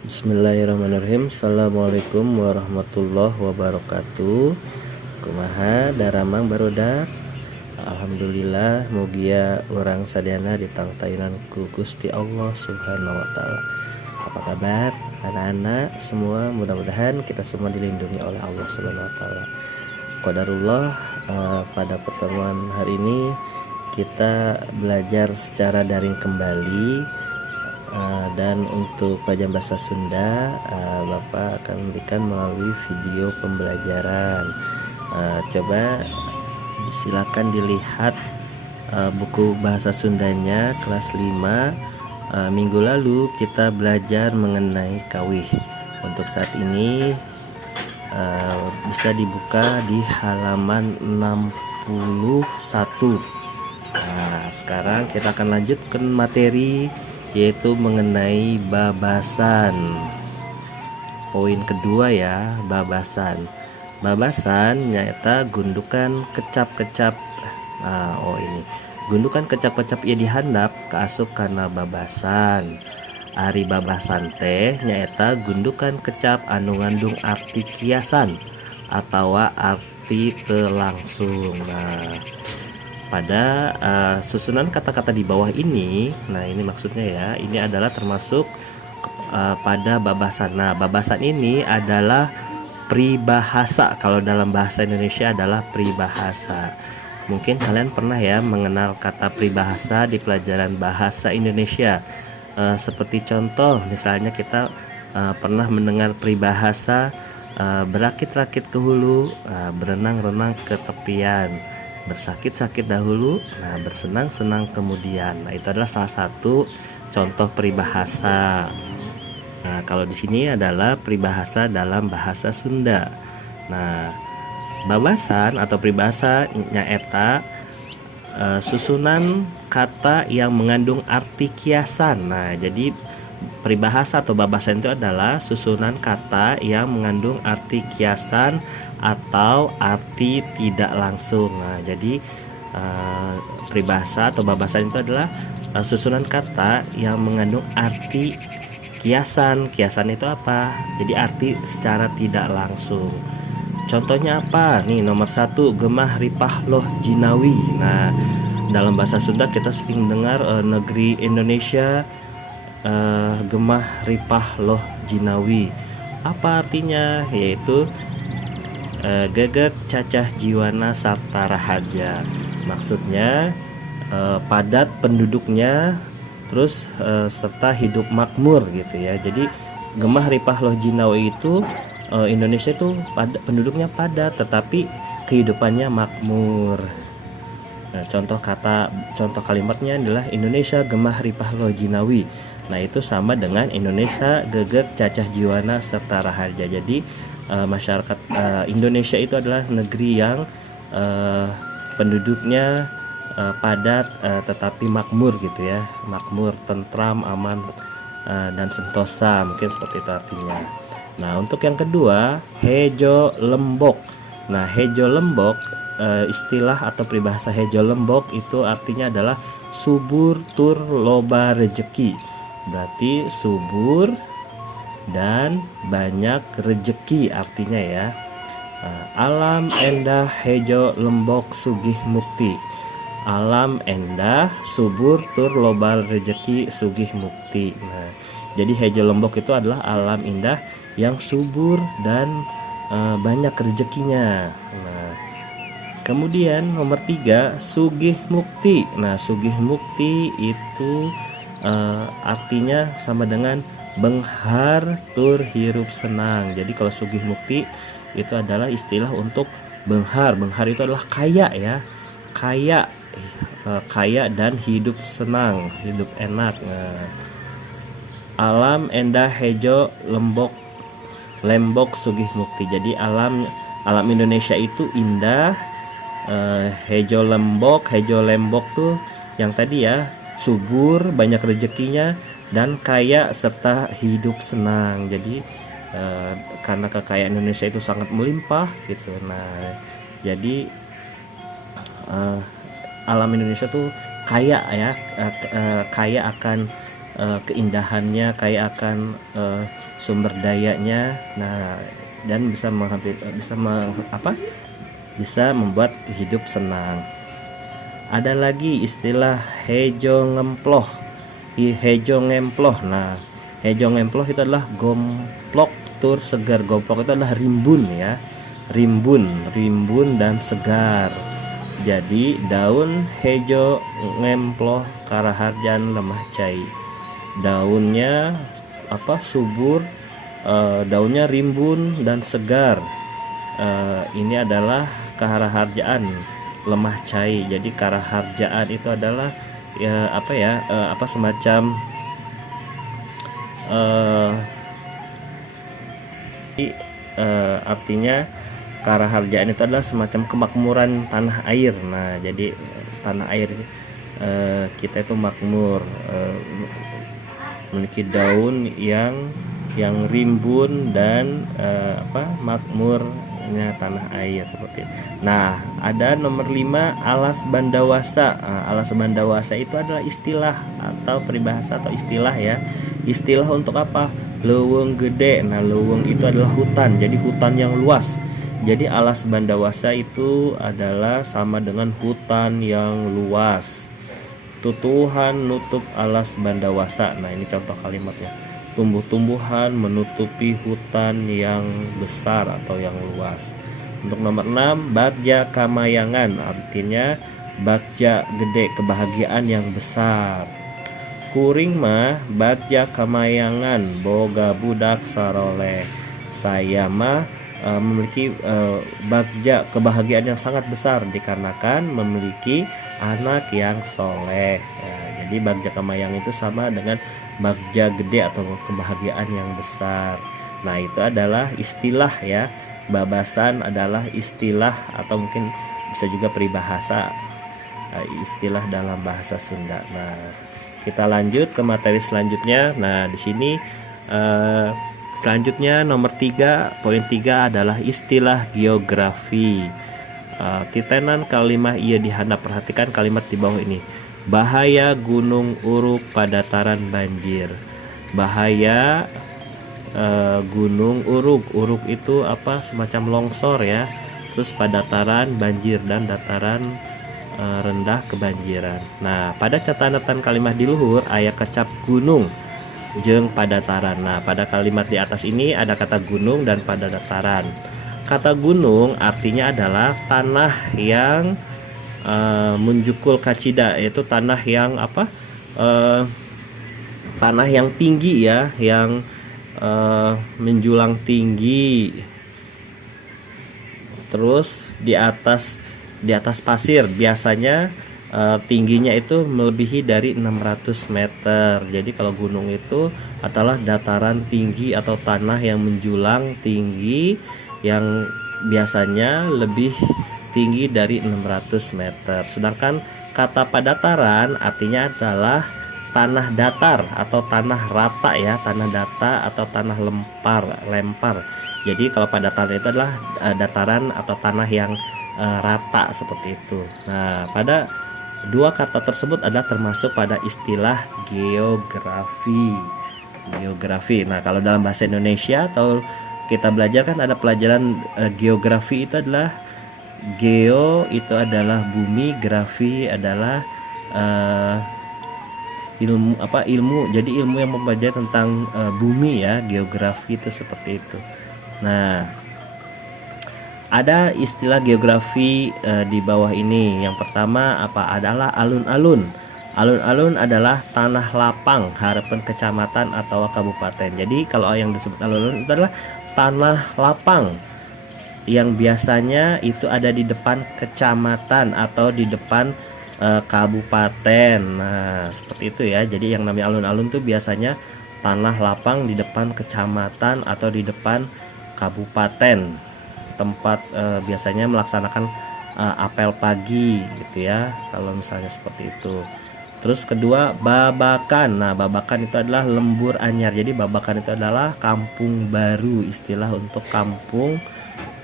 Bismillahirrahmanirrahim. Assalamualaikum warahmatullahi wabarakatuh. Kumaha daramang barudak. Alhamdulillah mugia orang sadayana ditangtainan ku Gusti Allah Subhanahu wa taala. Apa kabar anak-anak semua? Mudah-mudahan kita semua dilindungi oleh Allah Subhanahu wa taala. Qadarullah, pada pertemuan hari ini kita belajar secara daring kembali. Dan untuk pelajaran bahasa Sunda, Bapak akan memberikan melalui video pembelajaran. Coba silakan dilihat buku bahasa Sundanya kelas 5. Minggu lalu kita belajar mengenai kawih. Untuk saat ini bisa dibuka di halaman 61. Sekarang kita akan lanjutkan materi, yaitu mengenai babasan. Poin kedua ya, babasan. Babasan nyata gundukan kecap-kecap. Ini gundukan kecap-kecap ia dihandap keasup karena babasan. Ari babasan teh nyata gundukan kecap anu ngandung arti kiasan atau arti telangsung. Pada susunan kata-kata di bawah ini, ini maksudnya ya, ini adalah termasuk pada babasan. Babasan ini adalah pribahasa. Kalau dalam bahasa Indonesia adalah pribahasa. Mungkin kalian pernah ya mengenal kata pribahasa di pelajaran bahasa Indonesia. Seperti contoh, misalnya kita pernah mendengar pribahasa berakit-rakit ke hulu, berenang-renang ke tepian, bersakit-sakit dahulu, bersenang-senang kemudian. Itu adalah salah satu contoh peribahasa. Kalau di sini adalah peribahasa dalam bahasa Sunda. Babasan atau peribahasa nyaeta susunan kata yang mengandung arti kiasan. Jadi peribahasa atau babasan itu adalah susunan kata yang mengandung arti kiasan atau arti tidak langsung. Jadi peribahasa atau babasan itu adalah susunan kata yang mengandung arti kiasan. Kiasan itu apa? Jadi arti secara tidak langsung. Contohnya apa? Nih, nomor 1, gemah ripah loh jinawi. Dalam bahasa Sunda kita sering dengar negeri Indonesia gemah ripah loh jinawi. Apa artinya? Yaitu gegek cacah jiwana sarta rahaja. Maksudnya padat penduduknya, terus serta hidup makmur gitu ya. Jadi gemah ripah loh jinawi itu Indonesia itu penduduknya padat tetapi kehidupannya makmur. Contoh kalimatnya adalah Indonesia gemah ripah loh jinawi. Itu sama dengan Indonesia gegek cacah jiwana serta rahaja. Jadi masyarakat Indonesia itu adalah negeri yang penduduknya padat tetapi makmur gitu ya. Makmur, tentram, aman dan sentosa, mungkin seperti itu artinya. Untuk yang kedua, hejo lembok. Hejo lembok, istilah atau peribahasa hejo lembok itu artinya adalah subur tur loba rejeki. Berarti subur dan banyak rejeki artinya ya. Alam endah hejo lembok sugih mukti. Alam endah, subur tur loba rejeki sugih mukti. Jadi hejo lembok itu adalah alam indah yang subur dan banyak rezekinya. Kemudian nomor 3, sugih mukti. Sugih mukti itu artinya sama dengan benghar tur hirup senang. Jadi kalau sugih mukti itu adalah istilah untuk benghar. Benghar itu adalah kaya ya. Kaya dan hidup senang, hidup enak. Alam endah hejo lembok sugih mukti. Jadi alam Indonesia itu indah. Hejo lembok tuh yang tadi ya, subur, banyak rezekinya dan kaya serta hidup senang. Jadi karena kekayaan Indonesia itu sangat melimpah gitu. Jadi alam Indonesia tuh kaya ya, kaya akan keindahannya, kaya akan sumber dayanya. Nah, dan bisa membuat hidup senang. Ada lagi istilah hejo ngemploh. Hejo ngemploh. Nah, hejo ngemploh itu adalah gomplok tur segar. Gomplok itu adalah rimbun ya. Rimbun dan segar. Jadi daun hejo ngemploh karaharjan lemah cai. Daunnya subur, daunnya rimbun dan segar. Ini adalah karaharjaan lemah cai. Jadi karaharjaan itu adalah semacam artinya karaharjaan itu adalah semacam kemakmuran tanah air. Nah, jadi tanah air kita itu makmur, memiliki daun yang rimbun dan makmurnya tanah air seperti itu. Nah, ada nomor 5 alas bandawasa. Alas bandawasa itu adalah istilah atau peribahasa atau istilah ya. Istilah untuk apa? Leuweung gede. Nah, leuweung itu adalah hutan, jadi hutan yang luas. Jadi alas bandawasa itu adalah sama dengan hutan yang luas. Tutuhan nutup alas bandawasa. Nah, ini contoh kalimatnya. Tumbuh-tumbuhan menutupi hutan yang besar atau yang luas. Untuk nomor 6 bagja kamayangan, artinya bagja gede, kebahagiaan yang besar. Kuring mah bagja kamayangan boga budak saroleh. Saya mah memiliki bagja, kebahagiaan yang sangat besar dikarenakan memiliki anak yang soleh ya. Jadi bagja kamayang itu sama dengan bagja gede atau kebahagiaan yang besar. Nah, itu adalah istilah ya. Babasan adalah istilah atau mungkin bisa juga peribahasa, istilah dalam bahasa Sunda. Nah, kita lanjut ke materi selanjutnya. Nah, di sini selanjutnya nomor 3, poin 3 adalah istilah geografi. Titenan kalimat ia dihandap, perhatikan kalimat di bawah ini. Bahaya gunung uruk pada dataran banjir. Bahaya gunung uruk. Uruk itu semacam longsor ya. Terus pada dataran banjir dan dataran rendah kebanjiran. Nah, pada catatan kalimat di luhur aya kecap gunung jeung padataran. Nah, pada kalimat di atas ini ada kata gunung dan pada dataran. Kata gunung artinya adalah tanah yang menjukul kacida, yaitu tanah yang tanah yang tinggi ya, yang menjulang tinggi. Terus di atas pasir biasanya tingginya itu melebihi dari 600 meter. Jadi kalau gunung itu adalah dataran tinggi atau tanah yang menjulang tinggi yang biasanya lebih tinggi dari 600 meter. Sedangkan kata padataran artinya adalah tanah datar atau tanah rata ya, tanah data atau tanah lempar. Jadi kalau padataran itu adalah dataran atau tanah yang rata seperti itu. Nah, pada dua kata tersebut adalah termasuk pada istilah geografi. Nah, kalau dalam bahasa Indonesia atau kita belajar kan ada pelajaran geografi itu adalah geo itu adalah bumi, grafi adalah ilmu. Jadi ilmu yang mempelajari tentang bumi ya, geografi itu seperti itu. Nah, ada istilah geografi di bawah ini. Yang pertama adalah alun-alun. Alun-alun adalah tanah lapang harapan kecamatan atau kabupaten. Jadi kalau yang disebut alun-alun itu adalah tanah lapang yang biasanya itu ada di depan kecamatan atau di depan kabupaten. Nah, seperti itu ya. Jadi yang namanya alun-alun itu biasanya tanah lapang di depan kecamatan atau di depan kabupaten, tempat biasanya melaksanakan apel pagi gitu ya, kalau misalnya seperti itu. Terus kedua, babakan. Nah, babakan itu adalah lembur anyar. Jadi babakan itu adalah kampung baru, istilah untuk kampung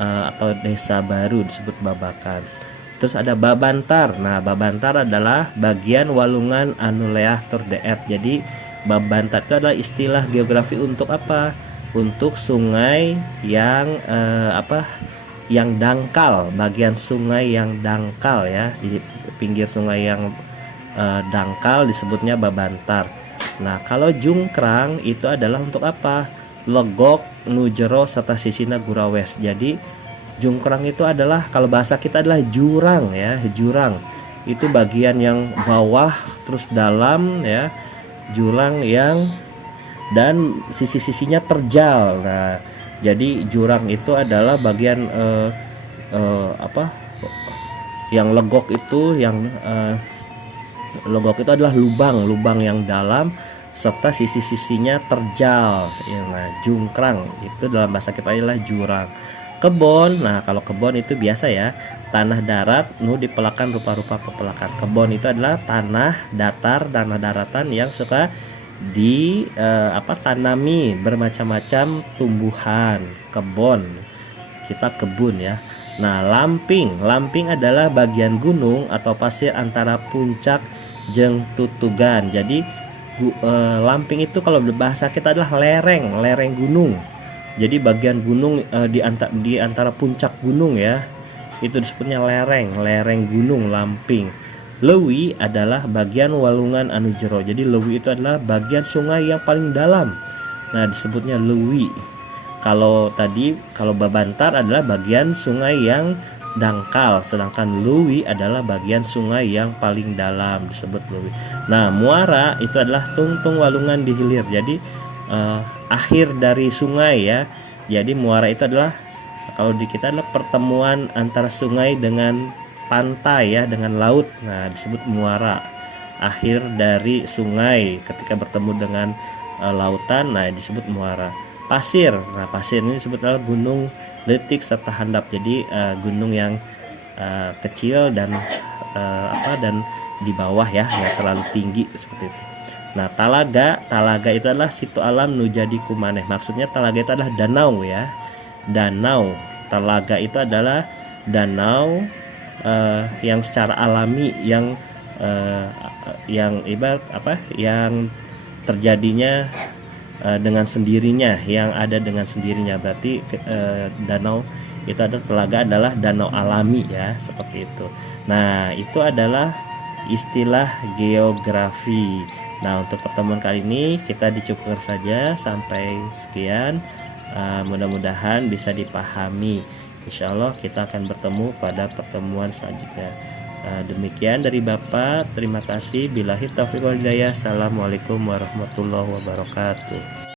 atau desa baru disebut babakan. Terus ada babantar. Nah, babantar adalah bagian walungan anu leah tur deet. Jadi Babantar itu adalah istilah geografi untuk apa? Untuk sungai yang yang dangkal, bagian sungai yang dangkal ya, di pinggir sungai yang dangkal disebutnya babantar. Nah, kalau jungkrang itu adalah untuk apa? Legok, nujero, serta sisina gurawes. Jadi jungkrang itu adalah, kalau bahasa kita adalah jurang ya, jurang. Itu bagian yang bawah terus dalam ya, jurang yang dan sisi-sisinya terjal. Nah, jadi jurang itu adalah bagian yang legok itu, yang legok itu adalah lubang yang dalam serta sisi-sisinya terjal. Nah, jungkrang itu dalam bahasa kita adalah jurang. Kebon, nah kalau kebon itu biasa ya, tanah darat dipelakan rupa-rupa pepelakan. Kebon itu adalah tanah datar, tanah daratan yang suka tanami bermacam-macam tumbuhan. Kebon, kita kebun ya. Nah, lamping adalah bagian gunung atau pasir antara puncak jeung tutugan. Jadi lamping itu kalau berbahasa kita adalah lereng gunung. Jadi bagian gunung di antara puncak gunung ya, itu disebutnya lereng gunung, lamping. Leuwi adalah bagian walungan anu jero. Jadi leuwi itu adalah bagian sungai yang paling dalam. Nah, disebutnya leuwi. Kalau babantar adalah bagian sungai yang dangkal, sedangkan leuwi adalah bagian sungai yang paling dalam, disebut leuwi. Nah, muara itu adalah tungtung walungan di hilir. Jadi akhir dari sungai ya. Jadi muara itu adalah, kalau di kita adalah pertemuan antara sungai dengan pantai ya, dengan laut. Nah, disebut muara. Akhir dari sungai ketika bertemu dengan lautan, nah disebut muara. Pasir, nah pasir ini disebut adalah gunung letik serta handap. Jadi gunung yang kecil dan dan di bawah ya, nggak terlalu tinggi seperti itu. Nah, talaga itu adalah situ alam nu jadi kumaneh. Maksudnya talaga itu adalah danau ya, danau. Talaga itu adalah danau yang secara alami, yang ibarat yang terjadinya dengan sendirinya, yang ada dengan sendirinya. Berarti danau itu adalah, telaga adalah danau alami ya, seperti itu. Nah, itu adalah istilah geografi. Nah, untuk pertemuan kali ini kita dicukupkan saja sampai sekian. Mudah-mudahan bisa dipahami. Insya Allah kita akan bertemu pada pertemuan selanjutnya. Demikian dari Bapak, terima kasih. Billahi taufiq wal hidayah. Assalamualaikum warahmatullahi wabarakatuh.